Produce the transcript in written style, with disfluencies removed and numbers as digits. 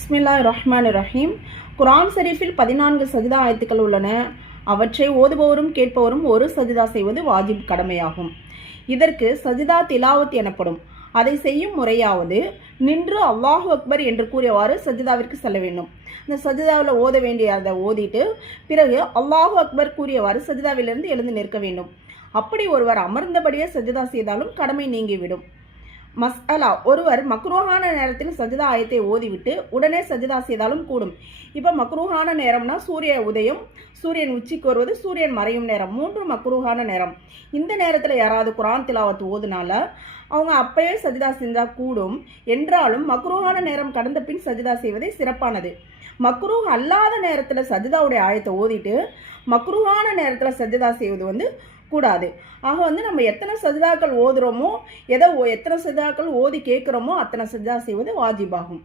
பிஸ்மில்லாஹிர் ரஹ்மானிர் ரஹீம். குர்ஆன் ஷரீஃபில் 14 சஜிதா ஆயத்துக்கள் உள்ளன. அவற்றை ஓதுபவரும் கேட்பவரும் ஒரு சஜிதா செய்வது வாஜிப் கடமையாகும். இதற்கு சஜிதா திலாவத் எனப்படும். அதை செய்யும் முறையாவது நின்று அல்லாஹு அக்பர் என்று கூறியவாறு சஜிதாவிற்கு செல்ல வேண்டும். இந்த சஜிதாவில் ஓத வேண்டிய அதை ஓதிட்டு பிறகு அல்லாஹு அக்பர் கூறியவாறு சஜிதாவிலிருந்து எழுந்து நிற்க வேண்டும். அப்படி ஒருவர் அமர்ந்தபடியே சஜிதா செய்தாலும் கடமை நீங்கிவிடும். மஸ்அலா: ஒருவர் மக்ரூஹான நேரத்தில் சஜிதா ஆயத்தை ஓதிவிட்டு உடனே சஜிதா செய்தாலும் கூடும். இப்போ மக்ரூஹான நேரம்னா சூரிய உதயம், சூரியன் உச்சிக்கு வருவது, சூரியன் மறையும் நேரம், 3 மக்ரூஹான நேரம். இந்த நேரத்தில் யாராவது குர்ஆன் திலாவத் ஓதுனால அவங்க அப்பயே சஜிதா செஞ்சால் கூடும். என்றாலும் மக்ரூஹான நேரம் கடந்த பின் சஜிதா செய்வதே சிறப்பானது. மக்ரூஹ் அல்லாத நேரத்தில் சஜிதாவுடைய ஆயத்தை ஓதிட்டு மக்ரூஹான நேரத்தில் சஜிதா செய்வது கூடாது. ஆக நம்ம எத்தனை சஜிதாக்கள் ஓதுறோமோ, எத்தனை சஜிதாக்கள் ஓதி கேட்குறோமோ அத்தனை சஜிதா செய்வது வாஜிபாகும்.